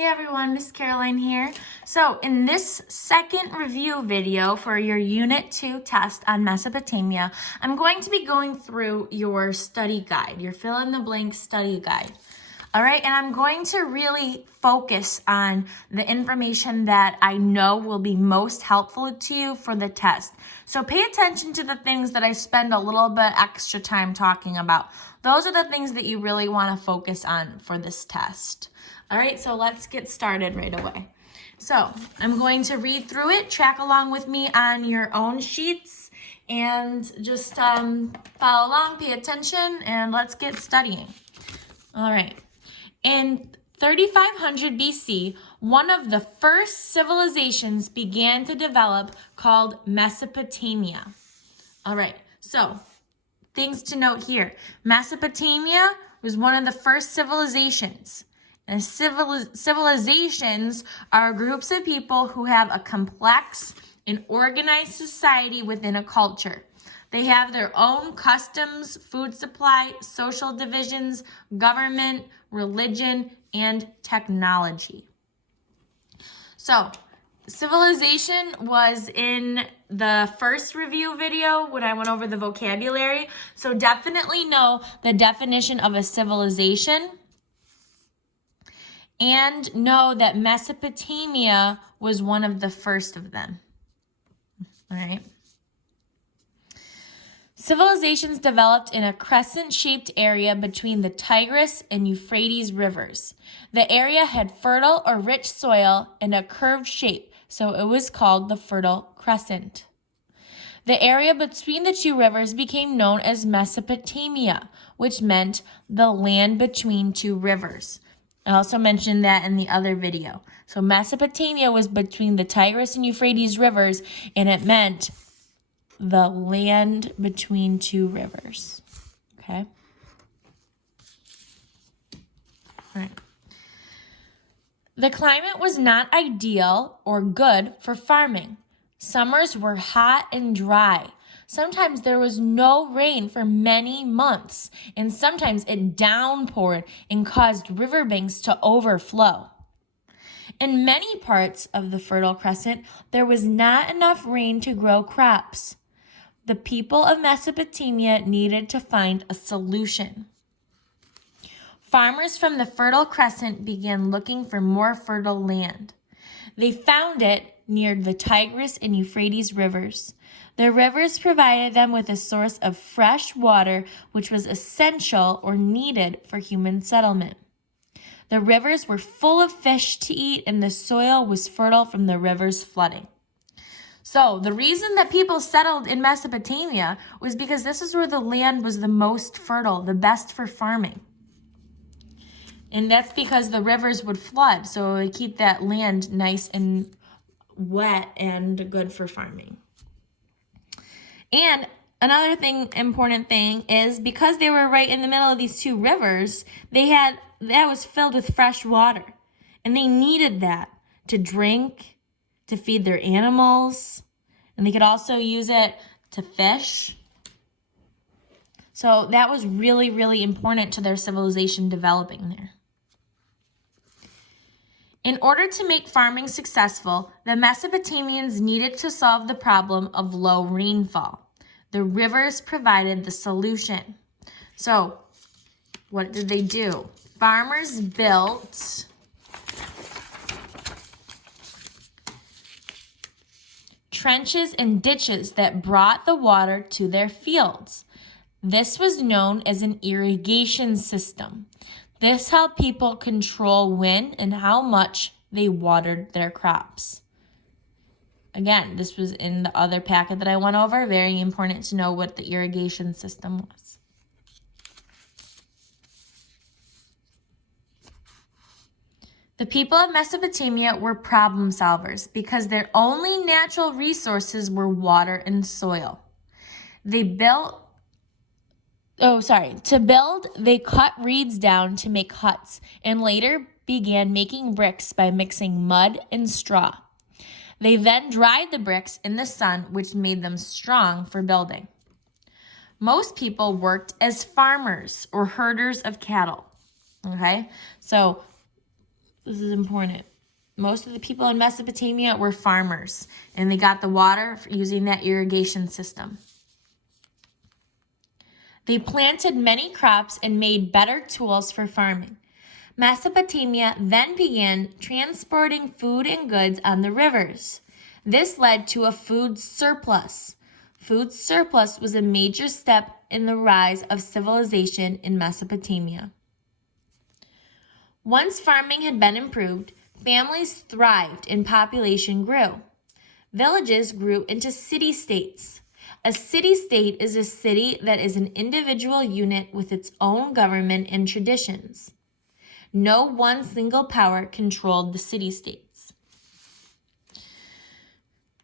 Hey everyone, Miss Caroline here. So in this second review video for your Unit 2 test on Mesopotamia, I'm going to be going through your study guide, your fill-in-the-blank study guide. All right, and I'm going to really focus on the information that I know will be most helpful to you for the test. So pay attention to the things that I spend a little bit extra time talking about. Those are the things that you really want to focus on for this test. All right, so let's get started right away. So I'm going to read through it, track along with me on your own sheets, and just follow along, pay attention, and let's get studying. All right. In 3500 BC, one of the first civilizations began to develop called Mesopotamia. All right, so things to note here. Mesopotamia was one of the first civilizations. And civilizations are groups of people who have a complex and organized society within a culture. They have their own customs, food supply, social divisions, government, religion, and technology. So, civilization was in the first review video when I went over the vocabulary. So definitely know the definition of a civilization. And know that Mesopotamia was one of the first of them. All right. Civilizations developed in a crescent-shaped area between the Tigris and Euphrates rivers. The area had fertile or rich soil and a curved shape, so it was called the Fertile Crescent. The area between the two rivers became known as Mesopotamia, which meant the land between two rivers. I also mentioned that in the other video. So Mesopotamia was between the Tigris and Euphrates rivers, and it meant the land between two rivers. Okay? All right. The climate was not ideal or good for farming. Summers were hot and dry. Sometimes there was no rain for many months, and sometimes it downpoured and caused riverbanks to overflow. In many parts of the Fertile Crescent, there was not enough rain to grow crops. The people of Mesopotamia needed to find a solution. Farmers from the Fertile Crescent began looking for more fertile land. They found it near the Tigris and Euphrates rivers. The rivers provided them with a source of fresh water, which was essential or needed for human settlement. The rivers were full of fish to eat, and the soil was fertile from the rivers flooding. So the reason that people settled in Mesopotamia was because this is where the land was the most fertile, the best for farming. And that's because the rivers would flood, so it would keep that land nice and wet and good for farming. And another important thing is because they were right in the middle of these two rivers, that was filled with fresh water. And they needed that to drink, to feed their animals, and they could also use it to fish. So that was really, really important to their civilization developing there. In order to make farming successful, the Mesopotamians needed to solve the problem of low rainfall. The rivers provided the solution. So, what did they do? Farmers built trenches and ditches that brought the water to their fields. This was known as an irrigation system. This helped people control when and how much they watered their crops. Again, this was in the other packet that I went over. Very important to know what the irrigation system was. The people of Mesopotamia were problem solvers because their only natural resources were water and soil. To build, they cut reeds down to make huts and later began making bricks by mixing mud and straw. They then dried the bricks in the sun, which made them strong for building. Most people worked as farmers or herders of cattle. Okay, so This is important. Most of the people in Mesopotamia were farmers, and they got the water using that irrigation system. They planted many crops and made better tools for farming. Mesopotamia then began transporting food and goods on the rivers. This led to a food surplus. Food surplus was a major step in the rise of civilization in Mesopotamia. Once farming had been improved, families thrived and population grew. Villages grew into city-states. A city-state is a city that is an individual unit with its own government and traditions. No one single power controlled the city-states.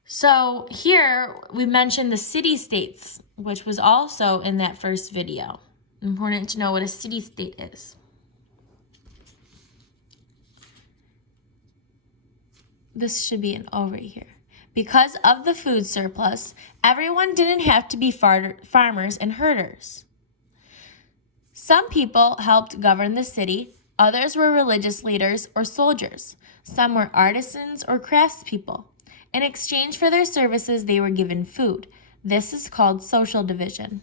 So here we mentioned the city-states, which was also in that first video. Important to know what a city-state is. This should be an over here. Because of the food surplus, everyone didn't have to be farmers and herders. Some people helped govern the city. Others were religious leaders or soldiers. Some were artisans or craftspeople. In exchange for their services, they were given food. This is called social division.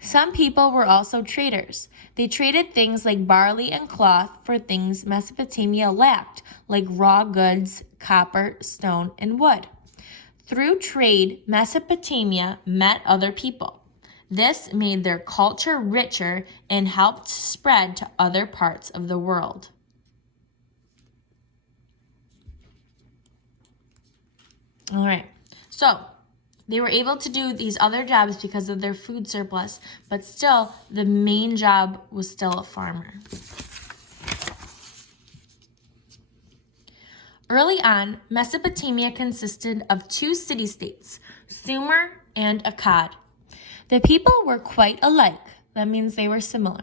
Some people were also traders. They traded things like barley and cloth for things Mesopotamia lacked, like raw goods, copper, stone, and wood. Through trade, Mesopotamia met other people. This made their culture richer and helped spread to other parts of the world. All right, so they were able to do these other jobs because of their food surplus, but still, the main job was still a farmer. Early on, Mesopotamia consisted of two city-states, Sumer and Akkad. The people were quite alike. That means they were similar.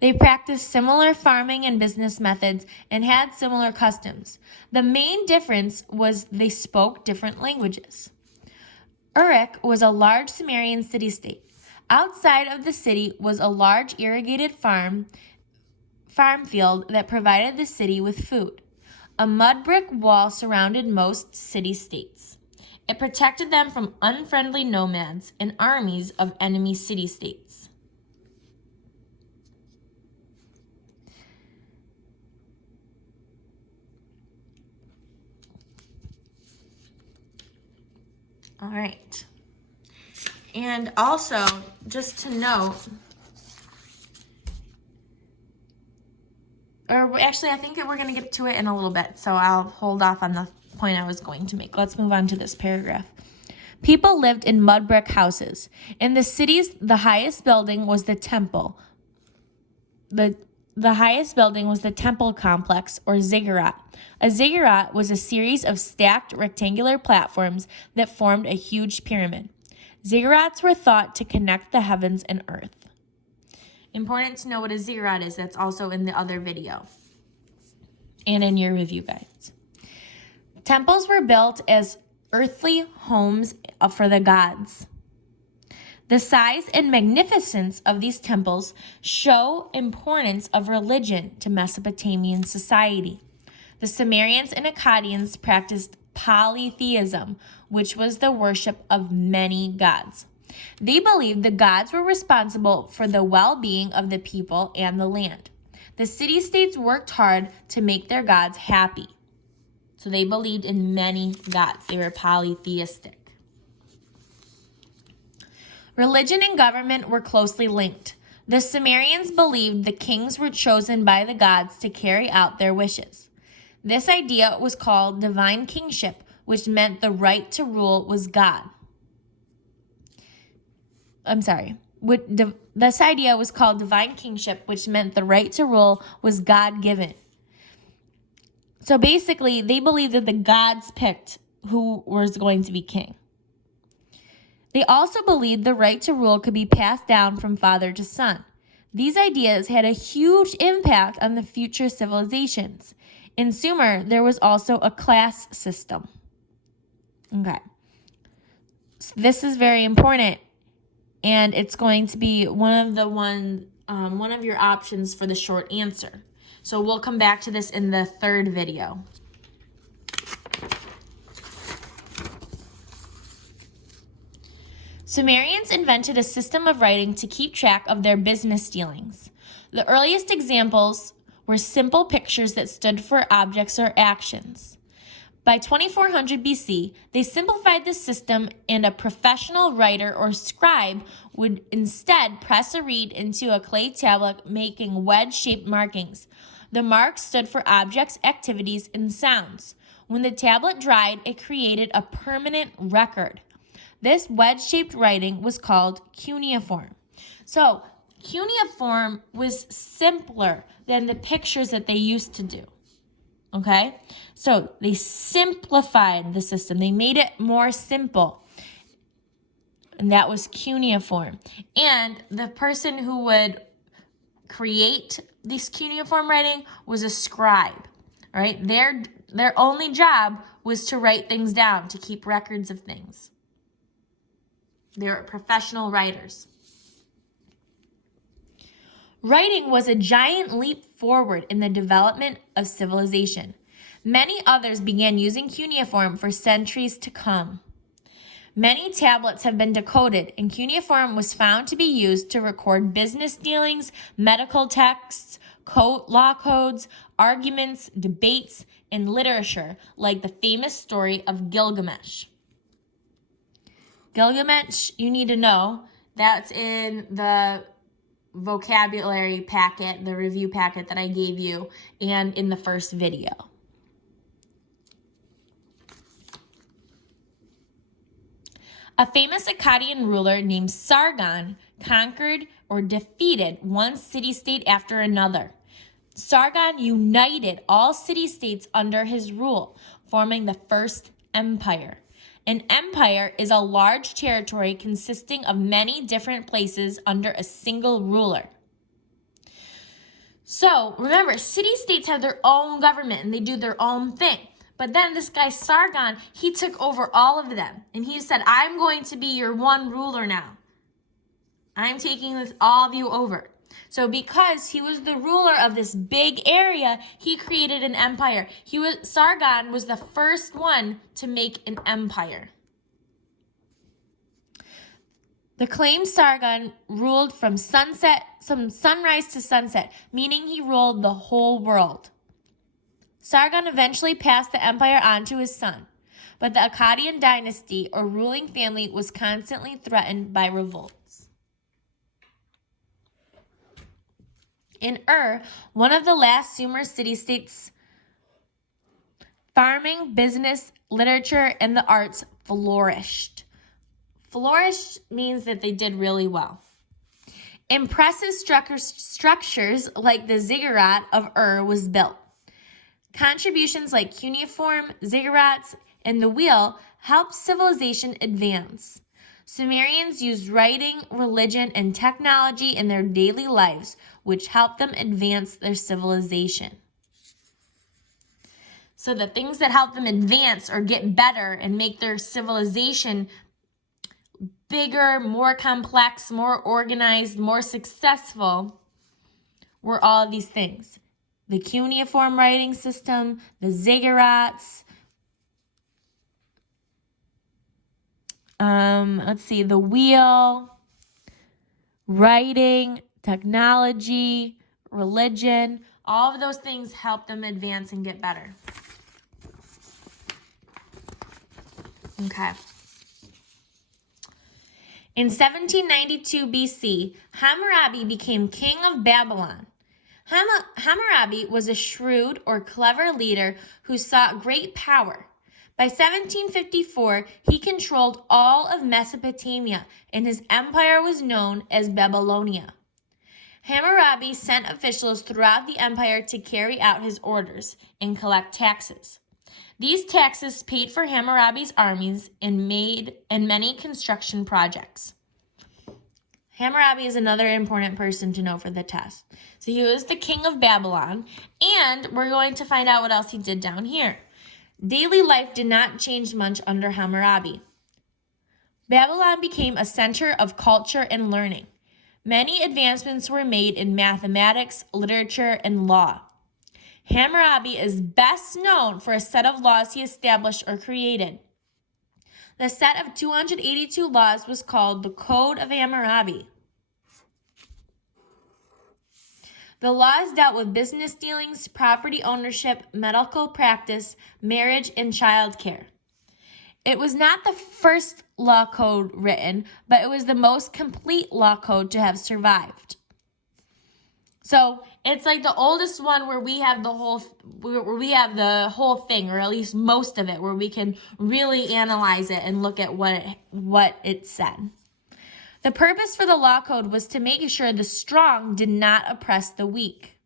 They practiced similar farming and business methods and had similar customs. The main difference was they spoke different languages. Uruk was a large Sumerian city-state. Outside of the city was a large irrigated farm field that provided the city with food. A mud brick wall surrounded most city-states. It protected them from unfriendly nomads and armies of enemy city-states. All right. And also, just to note, or actually, I think that we're going to get to it in a little bit, so I'll hold off on the point I was going to make. Let's move on to this paragraph. People lived in mud brick houses. In the cities, the highest building was the temple. The highest building was the temple complex, or ziggurat. A ziggurat was a series of stacked rectangular platforms that formed a huge pyramid. Ziggurats were thought to connect the heavens and earth. Important to know what a ziggurat is. That's also in the other video and in your review guides. Temples were built as earthly homes for the gods. The size and magnificence of these temples show importance of religion to Mesopotamian society. The Sumerians and Akkadians practiced polytheism, which was the worship of many gods. They believed the gods were responsible for the well-being of the people and the land. The city-states worked hard to make their gods happy. So they believed in many gods. They were polytheistic. Religion and government were closely linked. The Sumerians believed the kings were chosen by the gods to carry out their wishes. This idea was called divine kingship, which meant the right to rule was God. This idea was called divine kingship, which meant the right to rule was God-given. So basically, they believed that the gods picked who was going to be king. They also believed the right to rule could be passed down from father to son. These ideas had a huge impact on the future civilizations. In Sumer, there was also a class system. Okay. So this is very important, and it's going to be one of your options for the short answer. So we'll come back to this in the third video. Sumerians invented a system of writing to keep track of their business dealings. The earliest examples were simple pictures that stood for objects or actions. By 2400 BC, they simplified the system, and a professional writer or scribe would instead press a reed into a clay tablet, making wedge-shaped markings. The marks stood for objects, activities, and sounds. When the tablet dried, it created a permanent record. This wedge-shaped writing was called cuneiform. So, cuneiform was simpler than the pictures that they used to do. Okay? So, they simplified the system. They made it more simple. And that was cuneiform. And the person who would create this cuneiform writing was a scribe. All right? Their only job was to write things down, to keep records of things. They were professional writers. Writing was a giant leap forward in the development of civilization. Many others began using cuneiform for centuries to come. Many tablets have been decoded, and cuneiform was found to be used to record business dealings, medical texts, law codes, arguments, debates, and literature, like the famous story of Gilgamesh. Gilgamesh, you need to know, that's in the vocabulary packet, the review packet that I gave you, and in the first video. A famous Akkadian ruler named Sargon conquered or defeated one city-state after another. Sargon united all city-states under his rule, forming the first empire. An empire is a large territory consisting of many different places under a single ruler. So, remember, city-states have their own government and they do their own thing. But then this guy Sargon, he took over all of them. And he said, I'm going to be your one ruler now. I'm taking all of you over. So because he was the ruler of this big area, he created an empire. Sargon was the first one to make an empire. The claimed Sargon ruled from sunrise to sunset, meaning he ruled the whole world. Sargon eventually passed the empire on to his son, but the Akkadian dynasty or ruling family was constantly threatened by revolts. In one of the last Sumer city-states, farming, business, literature, and the arts flourished. Flourished means that they did really well. Impressive structures like the ziggurat of was built. Contributions like cuneiform, ziggurats, and the wheel helped civilization advance. Sumerians used writing, religion, and technology in their daily lives, which helped them advance their civilization. So the things that help them advance or get better and make their civilization bigger, more complex, more organized, more successful were all of these things. The cuneiform writing system, the ziggurats, the wheel, writing, technology, religion, all of those things help them advance and get better. Okay. In 1792 BC, Hammurabi became king of Babylon. Hammurabi was a shrewd or clever leader who sought great power. By 1754, he controlled all of Mesopotamia, and his empire was known as Babylonia. Hammurabi sent officials throughout the empire to carry out his orders and collect taxes. These taxes paid for Hammurabi's armies and many construction projects. Hammurabi is another important person to know for the test. So he was the king of Babylon, and we're going to find out what else he did down here. Daily life did not change much under Hammurabi. Babylon became a center of culture and learning. Many advancements were made in mathematics, literature, and law. Hammurabi is best known for a set of laws he established or created. The set of 282 laws was called the Code of Hammurabi. The laws dealt with business dealings, property ownership, medical practice, marriage, and childcare. It was not the first law code written, but it was the most complete law code to have survived. So it's like the oldest one where we have the whole thing, or at least most of it, where we can really analyze it and look at what it said. The purpose for the law code was to make sure the strong did not oppress the weak.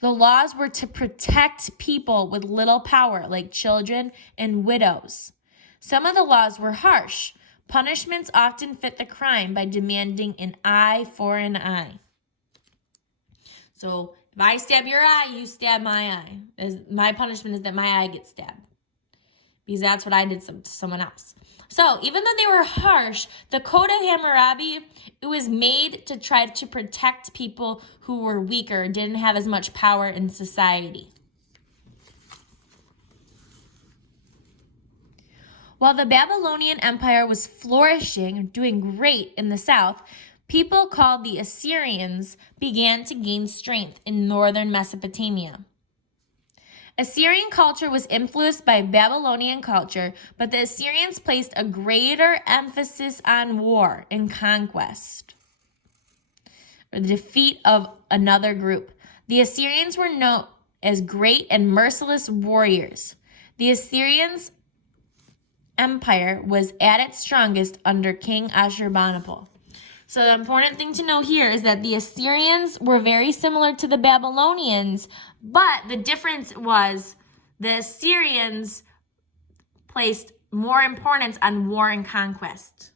The laws were to protect people with little power, like children and widows. Some of the laws were harsh. Punishments often fit the crime by demanding an eye for an eye. So if I stab your eye, you stab my eye. My punishment is that my eye gets stabbed, because that's what I did to someone else. So even though they were harsh, the Code of Hammurabi, it was made to try to protect people who were weaker, didn't have as much power in society. While the Babylonian Empire was flourishing, doing great in the south, people called the Assyrians began to gain strength in northern Mesopotamia. Assyrian culture was influenced by Babylonian culture, but the Assyrians placed a greater emphasis on war and conquest, or the defeat of another group. The Assyrians were known as great and merciless warriors. The Assyrians' empire was at its strongest under King Ashurbanipal. So the important thing to know here is that the Assyrians were very similar to the Babylonians, but the difference was the Assyrians placed more importance on war and conquest.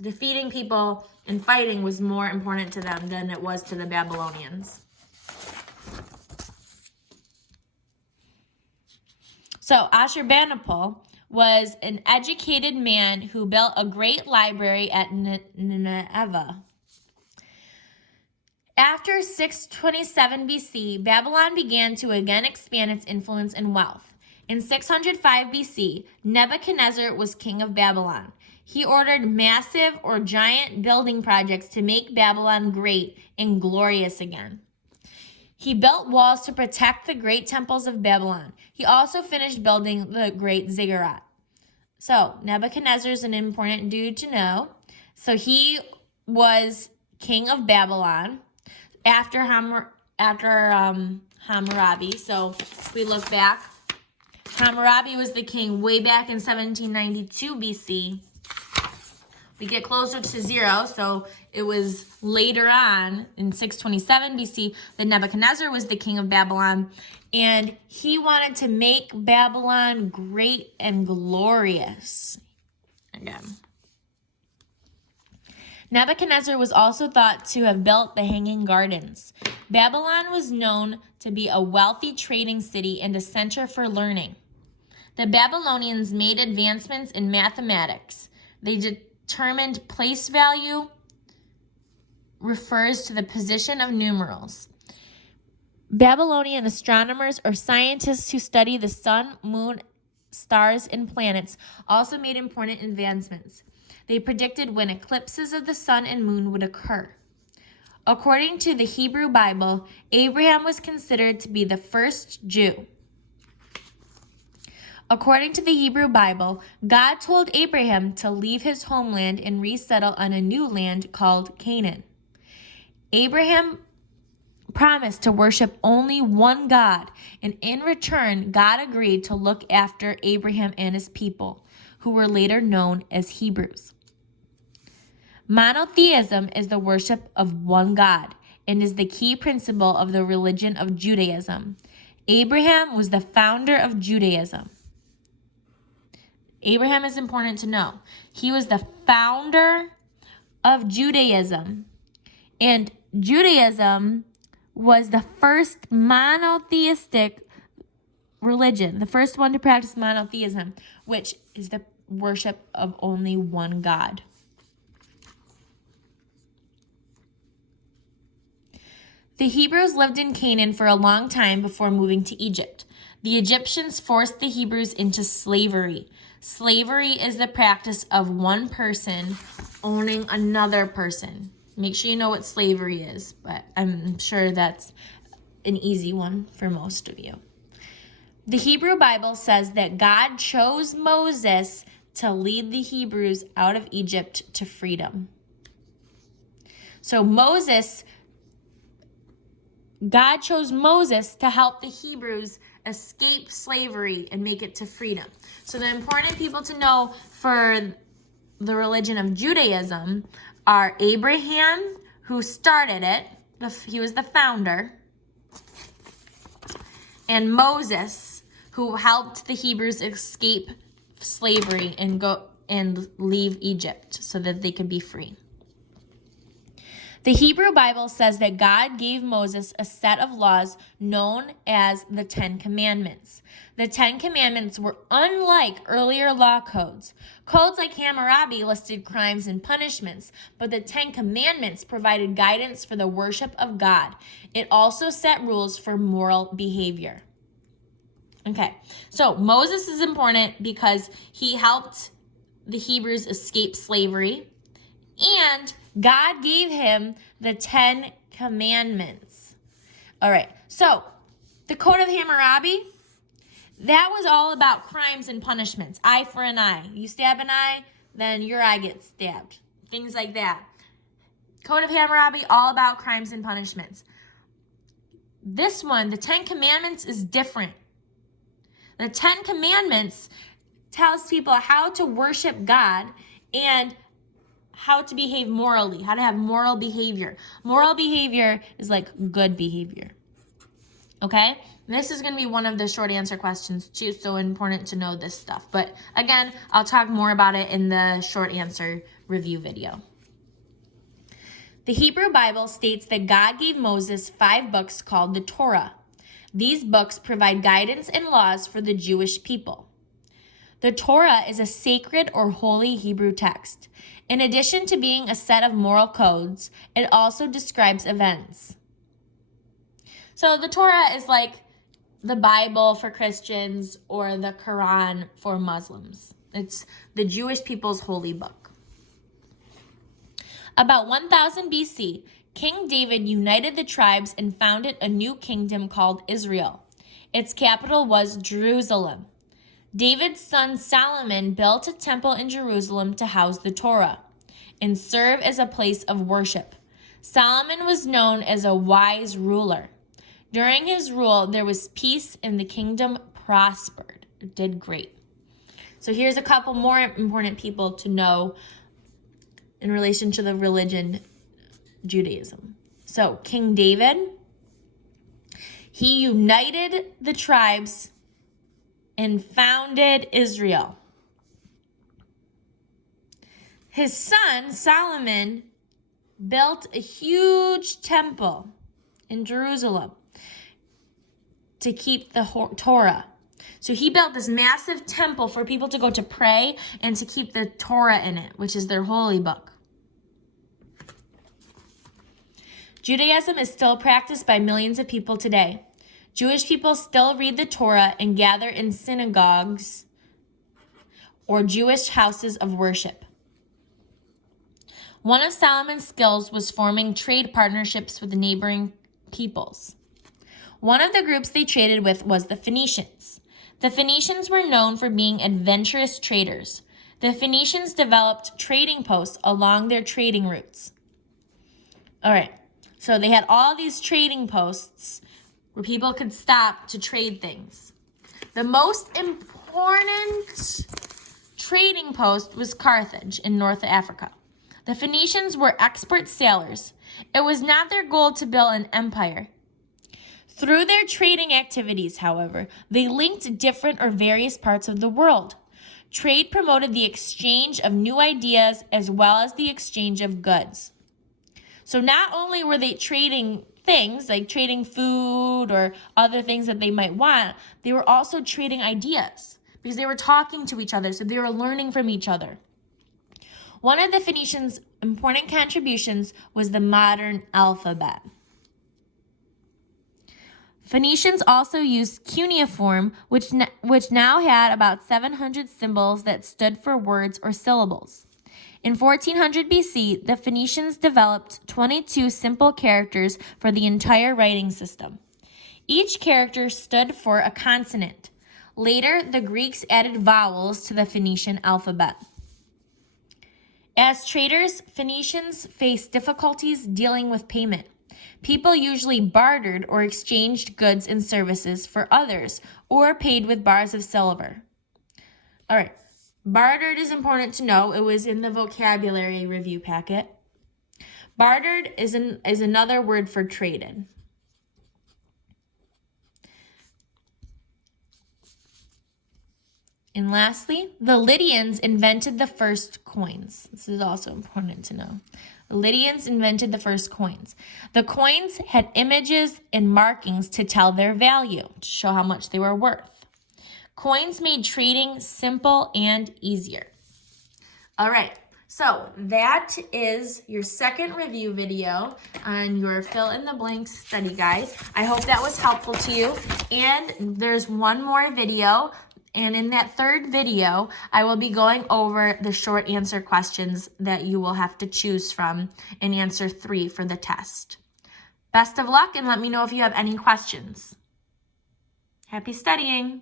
Defeating people and fighting was more important to them than it was to the Babylonians. So Ashurbanipal was an educated man who built a great library at Nineveh. After 627 BC, Babylon began to again expand its influence and wealth. In 605 BC, Nebuchadnezzar was king of Babylon. He ordered massive or giant building projects to make Babylon great and glorious again. He built walls to protect the great temples of Babylon. He also finished building the great ziggurat. So Nebuchadnezzar is an important dude to know. So he was king of Babylon after Hammurabi. So if we look back, Hammurabi was the king way back in 1792 BC. We get closer to 0, so it was later on in 627 BC that Nebuchadnezzar was the king of Babylon, and he wanted to make Babylon great and glorious again. Nebuchadnezzar was also thought to have built the Hanging Gardens. Babylon was known to be a wealthy trading city and a center for learning. The Babylonians made advancements in mathematics. They determined place value refers to the position of numerals. Babylonian astronomers or scientists who study the sun, moon, stars, and planets also made important advancements. They predicted when eclipses of the sun and moon would occur. According to the Hebrew Bible, Abraham was considered to be the first Jew. According to the Hebrew Bible, God told Abraham to leave his homeland and resettle on a new land called Canaan. Abraham promised to worship only one God, and in return, God agreed to look after Abraham and his people, who were later known as Hebrews. Monotheism is the worship of one God and is the key principle of the religion of Judaism. Abraham was the founder of Judaism. Abraham is important to know. He was the founder of Judaism. And Judaism was the first monotheistic religion, the first one to practice monotheism, which is the worship of only one God. The Hebrews lived in Canaan for a long time before moving to Egypt. The Egyptians forced the Hebrews into slavery. Slavery is the practice of one person owning another person. Make sure you know what slavery is, but I'm sure that's an easy one for most of you. The Hebrew Bible says that God chose Moses to lead the Hebrews out of Egypt to freedom. So God chose Moses to help the Hebrews escape slavery and make it to freedom. So the important people to know for the religion of Judaism are Abraham, who started it. He was the founder. And Moses, who helped the Hebrews escape slavery and go and leave Egypt so that they could be free. The Hebrew Bible says that God gave Moses a set of laws known as the Ten Commandments. The Ten Commandments were unlike earlier law codes. Codes like Hammurabi listed crimes and punishments, but the Ten Commandments provided guidance for the worship of God. It also set rules for moral behavior. Okay, so Moses is important because he helped the Hebrews escape slavery, and God gave him the 10 Commandments. All right, so the Code of Hammurabi, that was all about crimes and punishments. Eye for an eye. You stab an eye, then your eye gets stabbed. Things like that. Code of Hammurabi, all about crimes and punishments. This one, the 10 Commandments, is different. The 10 Commandments tells people how to worship God and how to behave morally, how to have moral behavior. Moral behavior is like good behavior. Okay? This is going to be one of the short answer questions too, so important to know this stuff. But again, I'll talk more about it in the short answer review video. The Hebrew Bible states that God gave Moses 5 books called the Torah. These books provide guidance and laws for the Jewish people. The Torah is a sacred or holy Hebrew text. In addition to being a set of moral codes, it also describes events. So the Torah is like the Bible for Christians or the Quran for Muslims. It's the Jewish people's holy book. About 1000 BC, King David united the tribes and founded a new kingdom called Israel. Its capital was Jerusalem. David's son Solomon built a temple in Jerusalem to house the Torah and serve as a place of worship. Solomon was known as a wise ruler. During his rule, there was peace and the kingdom prospered. It did great. So here's a couple more important people to know in relation to the religion Judaism. So King David, he united the tribes and founded Israel. His son, Solomon, built a huge temple in Jerusalem to keep the Torah. So he built this massive temple for people to go to pray and to keep the Torah in it, which is their holy book. Judaism is still practiced by millions of people today. Jewish people still read the Torah and gather in synagogues or Jewish houses of worship. One of Solomon's skills was forming trade partnerships with neighboring peoples. One of the groups they traded with was the Phoenicians. The Phoenicians were known for being adventurous traders. The Phoenicians developed trading posts along their trading routes. All right, so they had all these trading posts where people could stop to trade things. The most important trading post was Carthage in North Africa. The Phoenicians were expert sailors. It was not their goal to build an empire. Through their trading activities, however, they linked different or various parts of the world. Trade promoted the exchange of new ideas as well as the exchange of goods. So not only were they trading things, like trading food or other things that they might want, they were also trading ideas because they were talking to each other, so they were learning from each other. One of the Phoenicians' important contributions was the modern alphabet. Phoenicians also used cuneiform, which now had about 700 symbols that stood for words or syllables. In 1400 BC, the Phoenicians developed 22 simple characters for the entire writing system. Each character stood for a consonant. Later, the Greeks added vowels to the Phoenician alphabet. As traders, Phoenicians faced difficulties dealing with payment. People usually bartered or exchanged goods and services for others, or paid with bars of silver. All right, bartered is important to know. It was in the vocabulary review packet. Bartered is another word for traded. And lastly, the Lydians invented the first coins. This is also important to know. The Lydians invented the first coins. The coins had images and markings to tell their value, to show how much they were worth. Coins made trading simple and easier. All right, so that is your second review video on your fill in the blanks study guide. I hope that was helpful to you. And there's one more video. And in that third video, I will be going over the short answer questions that you will have to choose from and answer 3 for the test. Best of luck, and let me know if you have any questions. Happy studying!